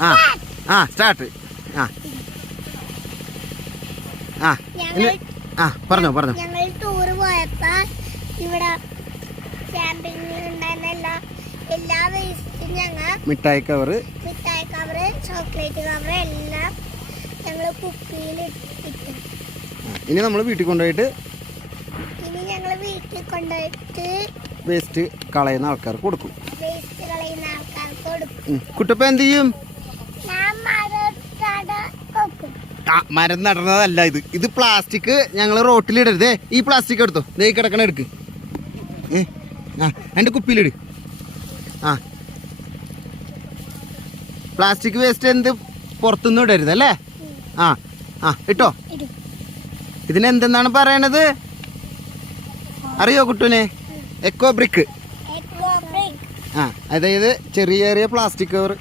ആ ആ സ്റ്റാർട്ട് ആ. ആ ആ പറഞ്ഞോ പറഞ്ഞോ. ഞങ്ങൾ ടൂർ പോയപ്പോ ഇവിടെ ക്യാമ്പിംഗ് ഉണ്ടായിരുന്ന എല്ലാ എല്ലാ വേസ്റ്റും ഞങ്ങൾ മിഠായി കവർ മിഠായി കവറ് ചോക്ലേറ്റ് കവറ് എല്ലാം ഞങ്ങൾ കുപ്പിയിൽ ഇട്ടു. ഇനി നമ്മൾ വീട്ടിൽ കൊണ്ടുപോയിട്ട് ഇനി ഞങ്ങൾ വീട്ടിൽ കൊണ്ടുപോയിട്ട് വേസ്റ്റ് കളയുന്ന ആൾക്കാർക്ക് കൊടുക്കും. വേസ്റ്റ് കളയുന്ന ആൾക്കാർക്ക് കൊടുക്കും. കുട്ടപ്പ എന്ത് ചെയ്യും? മരം നടന്നതല്ല ഇത്. ഇത് പ്ലാസ്റ്റിക് ഞങ്ങൾ റോട്ടിലിടരുതേ ഈ പ്ലാസ്റ്റിക് എടുത്തോ. ദേ കിടക്കണ എടുക്ക്. ഏ ആ എന്റെ കുപ്പിയിലിട് ആ. പ്ലാസ്റ്റിക് വേസ്റ്റ് എന്ത്? പുറത്തുനിന്ന് ഇടരുത് അല്ലേ? ആ ആ ഇട്ടോ. ഇതിനെന്തെന്നാണ് പറയണത്? അറിയോ കുട്ടുനെ? എക്കോ ബ്രേക്ക് ആ അതായത് ചെറിയ ചെറിയ പ്ലാസ്റ്റിക് കവർ